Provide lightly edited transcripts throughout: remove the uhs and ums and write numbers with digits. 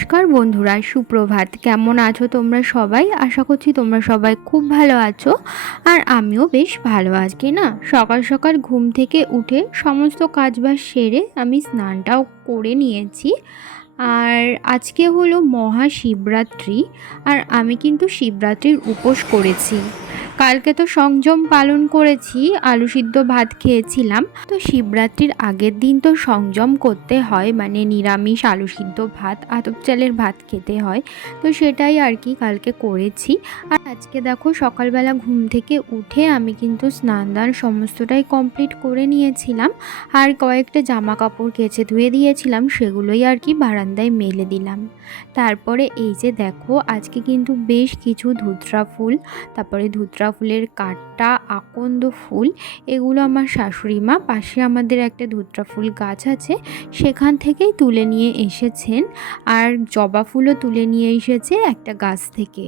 নমস্কার বন্ধুরা, সুপ্রভাত। কেমন আছো তোমরা সবাই? আশা করছি তোমরা সবাই খুব ভালো আছো, আর আমিও বেশ ভালো আছি। না, সকাল সকাল ঘুম থেকে উঠে সমস্ত কাজবাজ সেরে আমি স্নানটাও করে নিয়েছি। আর আজকে হলো মহাশিবরাত্রি, আর আমি কিন্তু শিবরাত্রির উপোস করেছি। কালকে তো সংযম পালন করেছি, আলু সিদ্ধ ভাত খেয়েছিলাম। তো শিবরাত্রির আগের দিন তো সংযম করতে হয়, মানে নিরামিষ আলু সিদ্ধ ভাত, আতপ চালের ভাত খেতে হয়। তো সেটাই আর কি কালকে করেছি। আর আজকে দেখো সকালবেলা ঘুম থেকে উঠে আমি কিন্তু স্নান দান সমস্তটাই কমপ্লিট করে নিয়েছিলাম। আর কয়েকটা জামা কাপড় কেচে ধুয়ে দিয়েছিলাম, সেগুলোই আর কি বারান্দায় মেলে দিলাম। তারপরে এই যে দেখো, আজকে কিন্তু বেশ কিছু ধুতরা ফুল, তারপরে ধুতরা ফুলের কাঁটা, আকন্দ ফুল, এগুলো আমার শাশুড়ি মা, পাশে আমাদের একটা ধুতরা ফুল গাছ আছে, সেখান থেকেই তুলে নিয়ে এসেছেন। আর জবা ফুলও তুলে নিয়ে এসেছে একটা গাছ থেকে।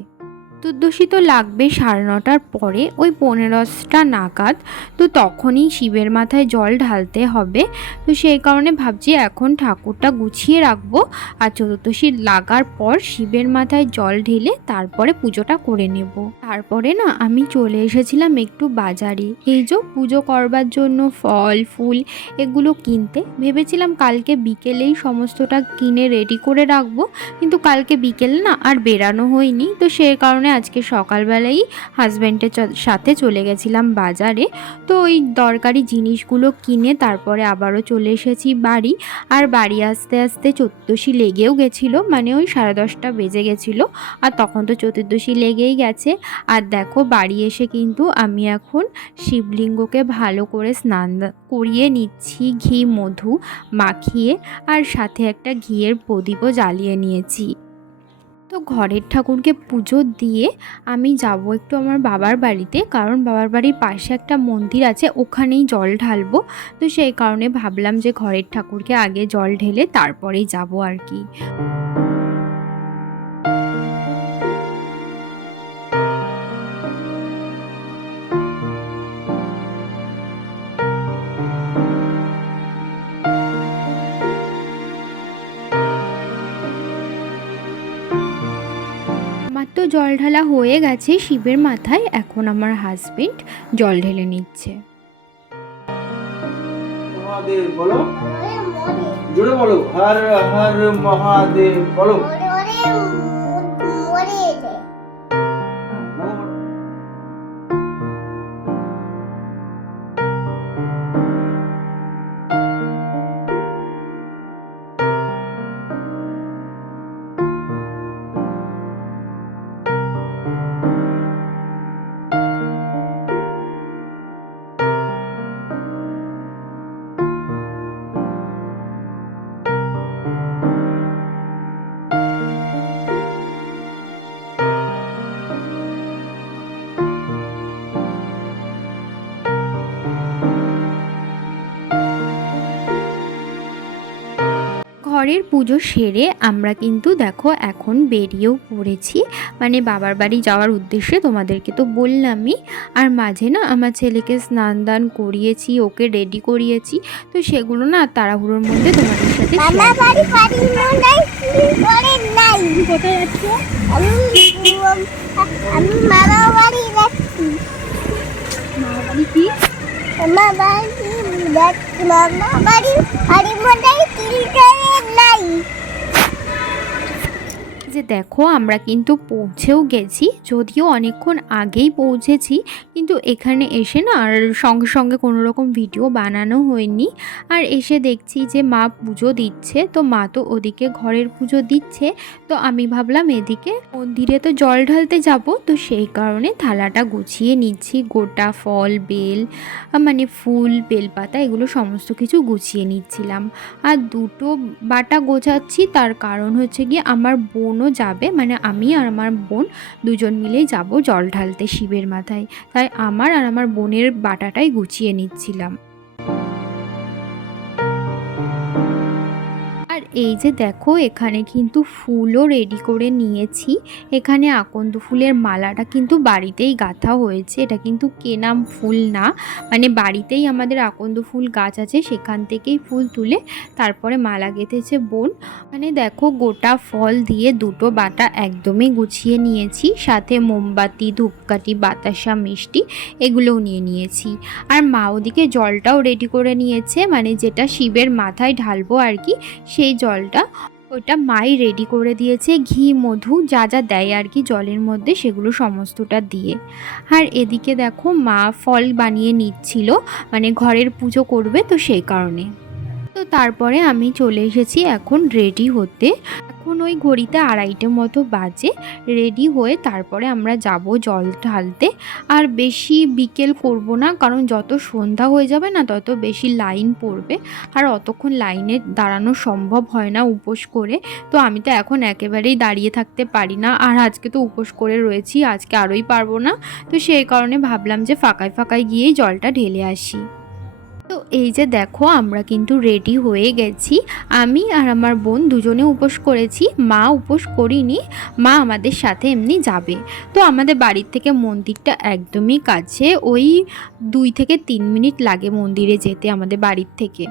চতুর্দশী তো লাগবে 9:30টার পরে, ওই 15টা নাগাদ। তো তখনই শিবের মাথায় জল ঢালতে হবে। তো সেই কারণে ভাবছি এখন ঠাকুরটা গুছিয়ে রাখবো, আর চতুর্দশী লাগার পর শিবের মাথায় জল ঢেলে তারপরে পুজোটা করে নেব। তারপরে না আমি চলে এসেছিলাম একটু বাজারে, এই যে পুজো করবার জন্য ফল ফুল এগুলো কিনতে। ভেবেছিলাম কালকে বিকেলেই সমস্তটা কিনে রেডি করে রাখবো, কিন্তু কালকে বিকেলে না আর বেরানো হয়নি। তো সেই কারণে আজকে সকালবেলাই হাজব্যান্ডের সাথে চলে গেছিলাম বাজারে। তো ওই দরকারি জিনিসগুলো কিনে তারপরে আবারও চলে এসেছি বাড়ি। আর বাড়ি আসতে আসতে চতুর্দশী লেগেও গেছিলো, মানে ওই 10:30 বেজে গেছিলো। আর তখন তো চতুর্দশী লেগেই গেছে। আর দেখো বাড়ি এসে কিন্তু আমি এখন শিবলিঙ্গকে ভালো করে স্নান করিয়ে নিচ্ছি, ঘি মধু মাখিয়ে, আর সাথে একটা ঘিয়ের প্রদীপও জ্বালিয়ে নিয়েছি। তো ঘরের ঠাকুরকে পুজো দিয়ে আমি যাব একটু আমার বাবার বাড়িতে, কারণ বাবার বাড়ির পাশে একটা মন্দির আছে, ওখানেই জল ঢালবো। তো সেই কারণে ভাবলাম যে ঘরের ঠাকুরকে আগে জল ঢেলে তারপরেই যাব আর কি। আমার তো জল ঢালা হয়ে গেছে শিবের মাথায়, এখন আমার হাজবেন্ড জল ঢেলে নিচ্ছে। মহাদেব বলো, জোরে বলো, হর হর মহাদেব বলো। ঘরের পুজো সেরে আমরা কিন্তু দেখো এখন বেরিয়েও পড়েছি, মানে বাবার বাড়ি যাওয়ার উদ্দেশ্যে। তোমাদেরকে তো বললামই। আর মাঝে না আমার ছেলেকে স্নান দান করিয়েছি, ওকে রেডি করিয়েছি। তো সেগুলো না তাড়াহুড়োর মধ্যে তোমাদের সাথে কোথায় যাচ্ছ? আমি মামা বাড়ি যাচ্ছি। মামা বাড়ি কি? মামা বাড়ি বাড়ির মধ্যে তিলটারে নাই। যে দেখো আমরা কিন্তু পৌঁছেও গেছি, যদিও অনেকক্ষণ আগেই পৌঁছেছি, কিন্তু এখানে এসে না আর সঙ্গে সঙ্গে কোনো রকম ভিডিও বানানো হয়নি। আর এসে দেখছি যে মা পুজো দিচ্ছে, তো মা তো ওদিকে ঘরের পুজো দিচ্ছে। তো আমি ভাবলাম এদিকে মন্দিরে তো জল ঢালতে যাব, তো সেই কারণে থালাটা গুছিয়ে নিচ্ছি, গোটা ফল বেল মানে ফুল বেলপাতা এগুলো সমস্ত কিছু গুছিয়ে নিচ্ছিলাম। আর দুটো বাটা গোছাচ্ছি, তার কারণ হচ্ছে গিয়ে আমার বোনও যাবে, মানে আমি আর আমার বোন দুজন মিলেই যাব জল ঢালতে শিবের মাথায়। তাই আমার আর আমার বোনের বাটাটাই গুছিয়ে নিচ্ছিলাম। আর এই যে দেখো এখানে কিন্তু ফুলও রেডি করে নিয়েছি। এখানে আকন্দ ফুলের মালাটা কিন্তু বাড়িতেই গাঁথা হয়েছে, এটা কিন্তু কেনা ফুল না, মানে বাড়িতেই আমাদের আকন্দ ফুল গাছ আছে, সেখান থেকেই ফুল তুলে তারপরে মালা গেঁথেছে বোন। মানে দেখো গোটা ফল দিয়ে দুটো বাটা একদমই গুছিয়ে নিয়েছি, সাথে মোমবাতি, ধূপকাঠি, বাতাসা, মিষ্টি এগুলোও নিয়ে নিয়েছি। আর মা ওদিকে জলটাও রেডি করে নিয়েছে, মানে যেটা শিবের মাথায় ঢালবো আর কি, সেই জলটা ওটা মাই রেডি করে দিয়েছে, ঘি, মধু যা যা দেয় আর কি জলের মধ্যে সেগুলো সমস্তটা দিয়ে। আর এদিকে দেখো মা ফল বানিয়ে নিচ্ছিল, মানে ঘরের পুজো করবে তো সেই কারণে। তো তারপরে আমি চলে এসেছি এখন রেডি হতে। এখন ওই ঘড়িতে 2:30 মতো বাজে। রেডি হয়ে তারপরে আমরা যাব জল ঢালতে। আর বেশি বিকেল করব না, কারণ যত সন্ধ্যা হয়ে যাবে না তত বেশি লাইন পড়বে, আর অতক্ষণ লাইনে দাঁড়ানো সম্ভব হয় না উপোস করে। তো আমি তো এখন একেবারেই দাঁড়িয়ে থাকতে পারি না, আর আজকে তো উপোস করে রয়েছি, আজকে আরোই পারবো না। তো সেই কারণে ভাবলাম যে ফাঁকায় ফাঁকায় গিয়েই জলটা ঢেলে আসি। তো এই যে দেখো আমরা কিন্তু রেডি হয়ে গেছি, আমি আর আমার বোন দুজনে উপোস করেছি, মা উপোস করিনি, মা আমাদের সাথে এমনি যাবে। তো আমাদের বাড়ির থেকে মন্দিরটা একদমই কাছে, ওই 2 থেকে 3 মিনিট লাগে মন্দিরে যেতে আমাদের বাড়ির থেকে।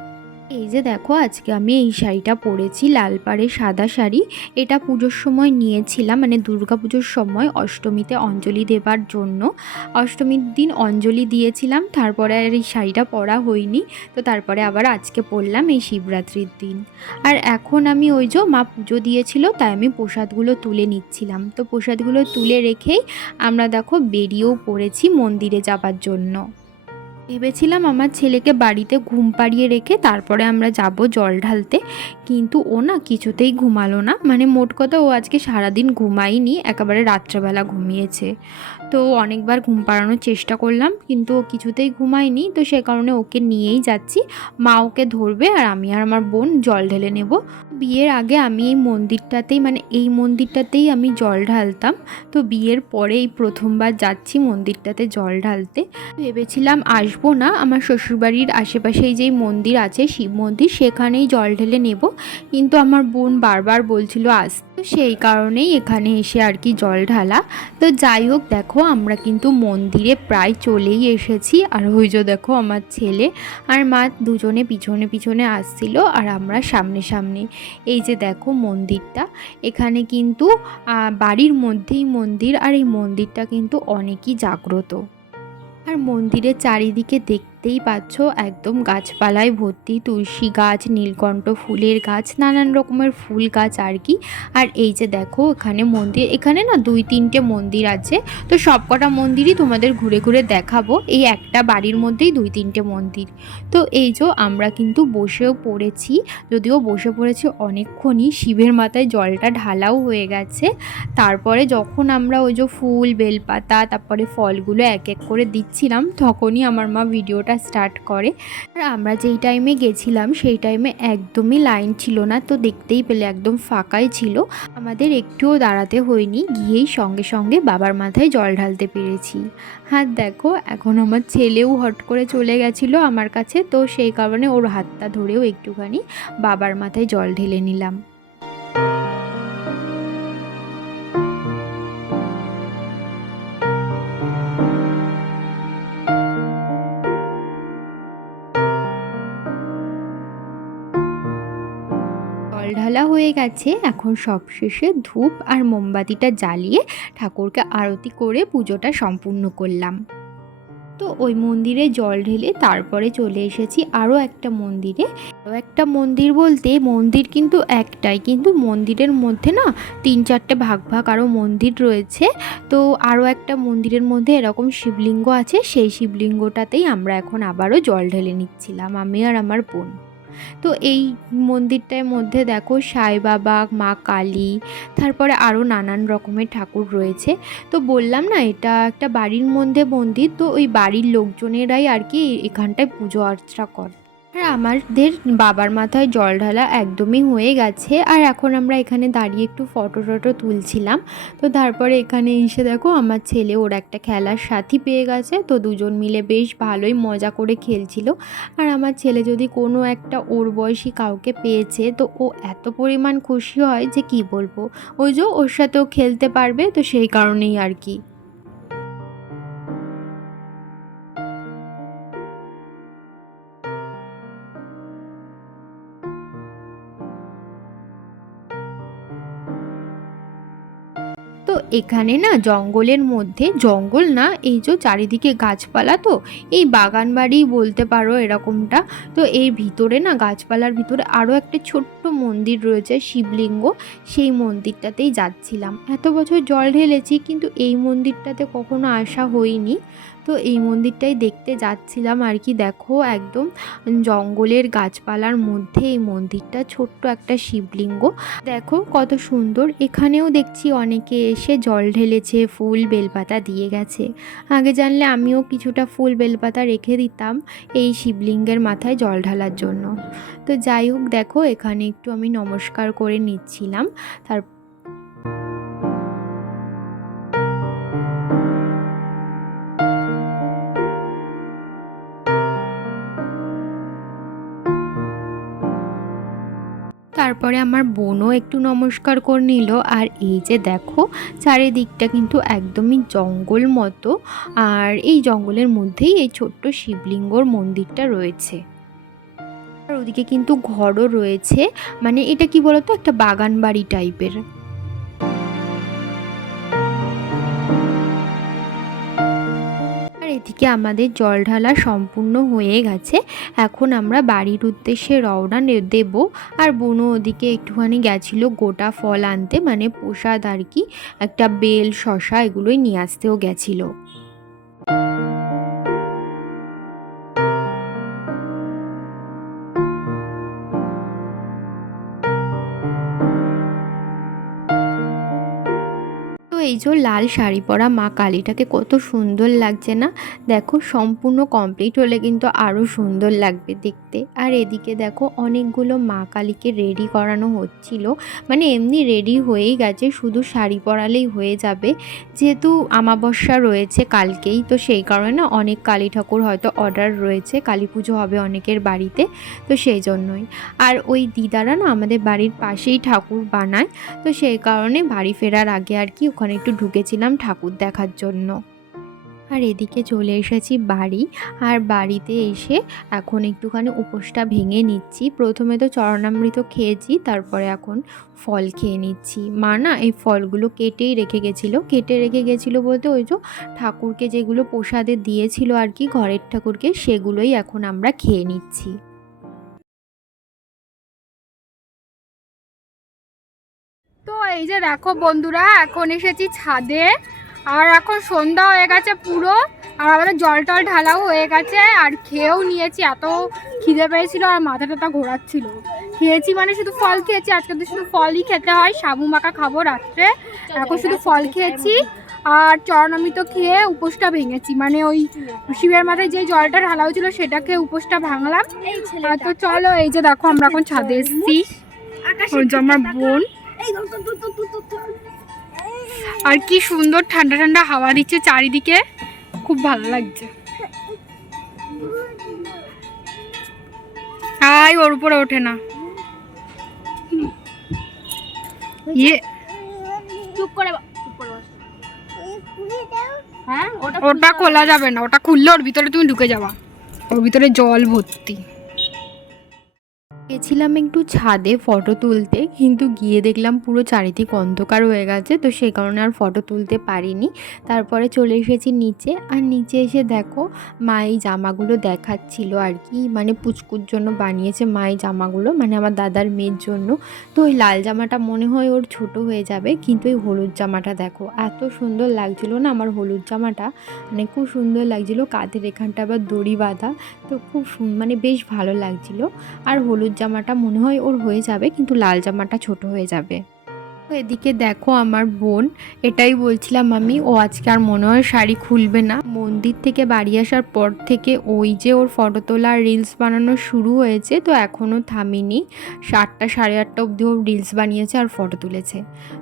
এই যে দেখো আজকে আমি এই শাড়িটা পরেছি, লাল পাড়ের সাদা শাড়ি। এটা পুজোর সময় নিয়েছিলাম, মানে দুর্গা পুজোর সময় অষ্টমীতে অঞ্জলি দেবার জন্য। অষ্টমীর দিন অঞ্জলি দিয়েছিলাম, তারপরে আর এই শাড়িটা পরা হয়নি, তো তারপরে আবার আজকে পরলাম এই শিবরাত্রির দিন। আর এখন আমি ওই যে মা পুজো দিয়েছিল তাই আমি প্রসাদগুলো তুলে নিচ্ছিলাম, তো প্রসাদগুলো তুলে রেখেই আমরা দেখো বেরিয়েও পড়েছি মন্দিরে যাবার জন্য। ভেবেছিলাম আমার ছেলেকে বাড়িতে ঘুম পাড়িয়ে রেখে তারপরে আমরা যাব জল ঢালতে, কিন্তু ও না কিছুতেই ঘুমালো না, মানে মোট কথা ও আজকে সারাদিন ঘুমায়নি, একেবারে রাত্রেবেলা ঘুমিয়েছে। তো অনেকবার ঘুম পাড়ানোর চেষ্টা করলাম কিন্তু ও কিছুতেই ঘুমায়নি, তো সে কারণে ওকে নিয়েই যাচ্ছি। মা ওকে ধরবে আর আমি আর আমার বোন জল ঢেলে নেব। বিয়ের আগে আমি এই মন্দিরটাতেই, মানে এই মন্দিরটাতেই আমি জল ঢালতাম, তো বিয়ের পরে এই প্রথমবার যাচ্ছি মন্দিরটাতে জল ঢালতে। ভেবেছিলাম আসবো না, আমার শ্বশুরবাড়ির আশেপাশেই যেই মন্দির আছে শিব মন্দির সেখানেই জল ঢেলে নেব, কিন্তু আমার বোন বারবার বলছিল আসতে, তো সেই কারণেই এখানে এসে আর কি জল ঢালা। তো যাই হোক দেখো আমরা কিন্তু মন্দিরে প্রায় চলেই এসেছি, আর ওই যে দেখো আমার ছেলে আর মা দুজনে পিছনে পিছনে আসছিল আর আমরা সামনে সামনে। এই যে দেখো মন্দিরটা, এখানে কিন্তু বাড়ির মধ্যেই মন্দির, আর এই মন্দিরটা কিন্তু অনেকই জাগ্রত। আর মন্দিরের চারিদিকে দেখতেই পাচ্ছ একদম গাছপালায় ভর্তি, তুলসী গাছ, নীলকণ্ঠ ফুলের গাছ, নানান রকমের ফুল গাছ আর কি। আর এই যে দেখো এখানে মন্দির, এখানে না 2-3টে মন্দির আছে, তো সবকটা মন্দিরই তোমাদের ঘুরে ঘুরে দেখাবো, এই একটা বাড়ির মধ্যেই 2-3টে মন্দির। তো এই যে আমরা কিন্তু বসেও পড়েছি, যদিও বসে পড়েছি অনেকক্ষণই, শিবের মাথায় জলটা ঢালাও হয়ে গেছে। তারপরে যখন আমরা ওই যে ফুল, বেলপাতা, তারপরে ফলগুলো এক এক করে দিচ্ছিলাম, তখনই আমার মা ভিডিওটা স্টার্ট করে। আর আমরা যেই টাইমে গেছিলাম সেই টাইমে একদমই লাইন ছিল না, তো দেখতেই পেলে একদম ফাঁকাই ছিল, আমাদের একটুও দাঁড়াতে হয়নি, গিয়েই সঙ্গে সঙ্গে বাবার মাথায় জল ঢালতে পেরেছি। হাত দেখো এখন আমার ছেলেও হট করে চলে গেছিলো আমার কাছে, তো সেই কারণে ওর হাতটা ধরেও একটুখানি বাবার মাথায় জল ঢেলে নিলাম। জল ঢালা হয়ে গেছে, এখন সবশেষে ধূপ আর মোমবাতিটা জ্বালিয়ে ঠাকুরকে আরতি করে পুজোটা সম্পূর্ণ করলাম। তো ওই মন্দিরে জল ঢেলে তারপরে চলে এসেছি আরও একটা মন্দিরে। আরও একটা মন্দির বলতে মন্দির কিন্তু একটাই, কিন্তু মন্দিরের মধ্যে না 3-4টে ভাগ ভাগ আরও মন্দির রয়েছে। তো আরও একটা মন্দিরের মধ্যে এরকম শিবলিঙ্গ আছে, সেই শিবলিঙ্গটাতেই আমরা এখন আবারও জল ঢেলে নিচ্ছিলাম আমি আর আমার বোন। তো এই মন্দিরটার মধ্যে দেখো সাই বাবা, মা কালী, তারপরে আরও নানান রকমের ঠাকুর রয়েছে। তো বললাম না এটা একটা বাড়ির মধ্যে মন্দির, তো ওই বাড়ির লোকজনেরাই আর কি এখানটায় পুজো অর্চনা করে। আর আমাদের বাবার মাথায় জল ঢালা একদমই হয়ে গেছে, আর এখন আমরা এখানে দাঁড়িয়ে একটু ফটো টটো তুলছিলাম। তো তারপরে এখানে এসে দেখো আমার ছেলে ওর একটা খেলার সাথী পেয়ে গেছে, তো দুজন মিলে বেশ ভালোই মজা করে খেলছিল। আর আমার ছেলে যদি কোনো একটা ওর বয়সী কাউকে পেয়েছে তো ও এত পরিমাণ খুশি হয় যে কি বলবো। ওই যে ওর সাথেও খেলতে পারবে, তো সেই কারণেই আর কি। তো এখানে না জঙ্গলের মধ্যে, জঙ্গল না, এই যে চারিদিকে গাছপালা, তো এই বাগান বাড়ি বলতে পারো এরকমটা। তো এর ভিতরে না, গাছপালার ভিতরে আরও একটা ছোট্ট মন্দির রয়েছে, শিবলিঙ্গ। সেই মন্দিরটাতেই যাচ্ছিলাম। এত বছর জল ঢেলেছি কিন্তু এই মন্দিরটাতে কখনো আসা হয়নি। তো এই মন্দিরটাই দেখতে যাচ্ছিলাম আর কি। দেখো একদম জঙ্গলের গাছপালার মধ্যে এই মন্দিরটা, ছোট্ট একটা শিবলিঙ্গ। দেখো কত সুন্দর। এখানেও দেখছি অনেকে এসে জল ঢেলেছে, ফুল বেলপাতা দিয়ে গেছে। আগে জানলে আমিও কিছুটা ফুল বেলপাতা রেখে দিতাম এই শিবলিঙ্গের মাথায় জল ঢালার জন্য। তো যাই হোক, দেখো এখানে একটু আমি নমস্কার করে নিচ্ছিলাম। তারপরে আমার বোনও একটু নমস্কার করে নিল। আর এই যে দেখো চারিদিকটা কিন্তু একদমই জঙ্গল মতো, আর এই জঙ্গলের মধ্যেই এই ছোট্ট শিবলিঙ্গর মন্দিরটা রয়েছে। আর ওদিকে কিন্তু ঘরও রয়েছে, মানে এটা কি বলতো, একটা বাগান বাড়ি টাইপের। আর এদিকে আমাদের জল ঢালা সম্পূর্ণ হয়ে গেছে। এখন আমরা বাড়ির উদ্দেশ্যে রওনা দেব। আর বোনও ওদিকে একটুখানি গেছিলো গোটা ফল আনতে, মানে প্রসাদ আর কি, একটা বেল, শশা এগুলোই নিয়ে আসতেও গেছিলো। তো এই যে লাল শাড়ি পরা মা কালীটাকে কত সুন্দর লাগছে না? দেখো সম্পূর্ণ কমপ্লিট হলে কিন্তু আরও সুন্দর লাগবে দেখতে। আর এদিকে দেখো অনেকগুলো মা কালীকে রেডি করানো হচ্ছিল, মানে এমনি রেডি হয়েই গেছে, শুধু শাড়ি পরালেই হয়ে যাবে। যেহেতু আমাবস্যা রয়েছে কালকেই, তো সেই কারণে না অনেক কালী ঠাকুর হয়তো অর্ডার রয়েছে, কালী পুজো হবে অনেকের বাড়িতে, তো সেই জন্যই। আর ওই দিদারা না আমাদের বাড়ির পাশেই ঠাকুর বানায়, তো সেই কারণে বাড়ি ফেরার আগে আর কি ওখানে একটু ঢুকেছিলাম ঠাকুর দেখার জন্য। আর এদিকে চলে এসেছি বাড়ি। আর বাড়িতে এসে এখন একটুখানি উপোসটা ভেঙে নিচ্ছি। প্রথমে তো চরণামৃত খেয়েছি, তারপরে এখন ফল খেয়ে নিচ্ছি। মা না এই ফলগুলো কেটে রেখে গেছিলো বলতে ওই যে ঠাকুরকে যেগুলো প্রসাদে দিয়েছিল আর কি, ঘরের ঠাকুরকে, সেগুলোই এখন আমরা খেয়ে নিচ্ছি। তো এই যে দেখো বন্ধুরা, এখন এসেছি ছাদে। আর এখন সন্ধ্যা হয়ে গেছে পুরো, আর আমাদের জল টল ঢালাও হয়ে গেছে, আর খেয়েও নিয়েছি। এত খিদে পেয়েছিল আর মাথা টাথা ঘোরাচ্ছিল। খেয়েছি মানে শুধু ফল খেয়েছি, আজকে তো শুধু ফলই খেতে হয়, সাবু মাখা খাবো রাত্রে। এখন শুধু ফল খেয়েছি আর চরণামৃত খেয়ে উপোসটা ভেঙেছি, মানে ওই শিবের মাথায় যে জলটা ঢালা হয়েছিল সেটাকে উপোসটা ভাঙলাম। তো চলো, এই যে দেখো আমরা এখন ছাদে এসেছি, ওই যে আমার বোন। আর কি সুন্দর ঠান্ডা ঠান্ডা হাওয়া দিচ্ছে চারিদিকে, খুব ভালো লাগছে। আয় ওর উপরে ওঠে না, ইয়ে ওটা খোলা যাবে না, ওটা খুললে ওর ভিতরে তুমি ঢুকে যাবা, ওর ভিতরে জল ভর্তি। গেছিলাম একটু ছাদে ফটো তুলতে, কিন্তু গিয়ে দেখলাম পুরো চারিদিক অন্ধকার হয়ে গেছে, তো সেই কারণে আর ফটো তুলতে পারিনি। তারপরে চলে এসেছি নিচে। আর নিচে এসে দেখো মা এই জামাগুলো দেখাচ্ছিল আর কি, মানে পুচকুর জন্য বানিয়েছে মা এই জামাগুলো, মানে আমার দাদার মেয়ের জন্য। তো ওই লাল জামাটা মনে হয় ওর ছোট হয়ে যাবে, কিন্তু ওই হলুদ জামাটা দেখো এত সুন্দর লাগছিল না, আমার হলুদ জামাটা মানে খুব সুন্দর লাগছিল। কাঁধের এখানটা আবার দড়ি বাঁধা, তো খুব মানে বেশ ভালো লাগছিল। আর হলুদ জামাটা মনে হয় ওর হয়ে যাবে, কিন্তু লাল জামাটা ছোট হয়ে যাবে। এদিকে দেখো আমার বোন, এটাই বলছিলাম আমি, ও আজকে আর মনে হয় শাড়ি খুলবে না। মন্দির থেকে বাড়ি আসার পর থেকে ওই যে ওর ফটো তোলা রিলস বানানো শুরু হয়েছে, তো এখনও থামিনি। 8টা সাড়ে 8টা অবধি ও রিলস বানিয়েছে আর ফটো তুলেছে।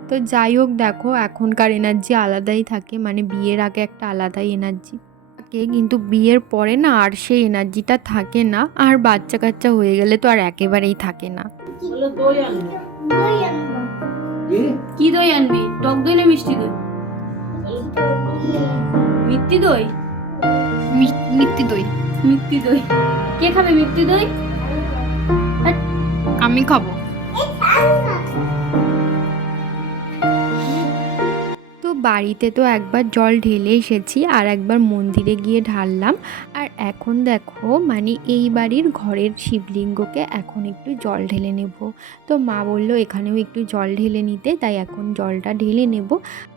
তো যাই হোক, দেখো এখনকার এনার্জি আলাদাই থাকে, মানে বিয়ের আগে একটা আলাদাই এনার্জি থাকে, কিন্তু বিয়ের পরে না আর সেই এনার্জিটা থাকে না। আর বাচ্চা কাচ্চা হয়ে গেলে তো আর একেবারেই থাকে না। দই আনবো। কি দই আনবি? টক দই না মিষ্টি দই? মিষ্টি দই? মিষ্টি দই। মিষ্টি দই। কে খাবে মিষ্টি দই? আমি খাবো। তো বাড়িতে তো একবার জল ঢেলে এসেছি, আর একবার মন্দিরে গিয়ে ঢাললাম। আর এখন দেখো, মানে এই বাড়ির ঘরের শিবলিঙ্গকে এখন একটু জল ঢেলে নেব। তো মা বললো এখানেও একটু জল ঢেলে নিতে, তাই এখন জলটা ঢেলে নেব।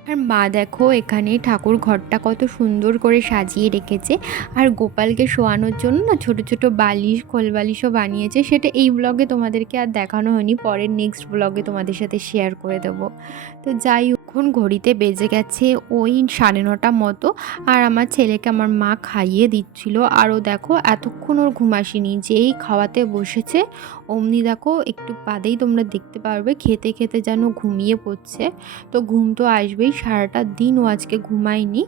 আর মা দেখো এখানে ঠাকুর ঘরটা কত সুন্দর করে সাজিয়ে রেখেছে। আর গোপালকে শোয়ানোর জন্য না ছোট ছোট বালিশ, খোল বালিশও বানিয়েছে। সেটা এই ব্লগে তোমাদেরকে আর দেখানো হয়নি, পরের নেক্সট ব্লগে তোমাদের সাথে শেয়ার করে দেবো। তো যাই হোক, এখন ঘড়িতে বেজে গেছে ওই 9:30 মতো। আর আমার ছেলেকে আমার মা খাইয়ে দিচ্ছিল। আরও দেখো এতক্ষণ ওর ঘুম আসেনি, যেই খাওয়াতে বসেছে অমনি দেখো একটু বাদেই তোমরা দেখতে পারবে খেতে খেতে যেন ঘুমিয়ে পড়ছে। তো ঘুম তো আসবেই, সারাটা দিন ও আজকে ঘুমায়নি,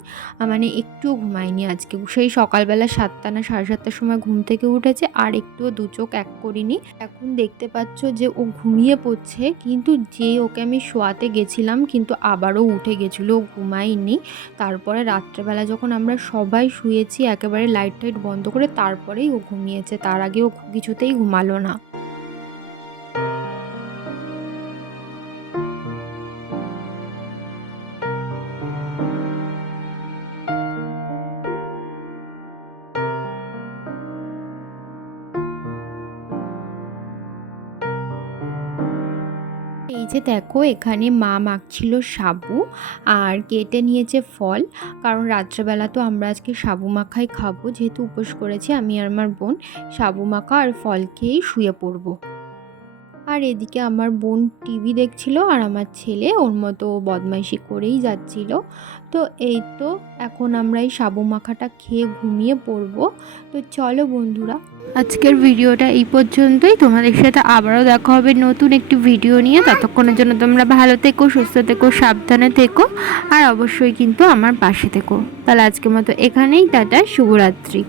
মানে একটুও ঘুমায়নি আজকে। সেই সকালবেলা 7টা না 7:30টার সময় ঘুম থেকে উঠেছে, আর একটুও দু চোখ এক করিনি। এখন দেখতে পাচ্ছ যে ও ঘুমিয়ে পড়ছে, কিন্তু যে ওকে আমি শোয়াতে গেছিলাম কিন্তু আবারও উঠে গেছিলো, ও ঘুমায়নি। তারপরে রাত্রেবেলা যখন আমরা সবাই শুয়েছি একেবারে লাইট টাইট বন্ধ করে, তারপরেই ও ঘুমিয়েছে, তার আগে ও কিছুতেই ঘুমালো না। এই যে দেখো এখানে মা মাখছিল সাবু, আর কেটে নিয়েছে ফল, কারণ রাত্রেবেলা তো আমরা আজকে সাবু মাখাই খাবো, যেহেতু উপোস করেছি আমি আর আমার বোন। সাবু মাখা আর ফল খেয়েই শুয়ে পড়বো। আর এদিকে আমার বোন টিভি দেখছিল, আর আমার ছেলে ওর মতো বদমাইশি করেই যাচ্ছিল। তো এই তো এখন আমরা এই সাবু মাখাটা খেয়ে ঘুমিয়ে পড়বো। তো চলো বন্ধুরা, আজকের ভিডিওটা এই পর্যন্তই। তোমাদের সাথে আবারও দেখা হবে নতুন একটি ভিডিও নিয়ে। ততক্ষণের জন্য তোমরা ভালো থেকো, সুস্থ থেকো, সাবধানে থেকো, আর অবশ্যই কিন্তু আমার পাশে থেকো। তাহলে আজকের মতো এখানেই টাটা, শুভরাত্রি।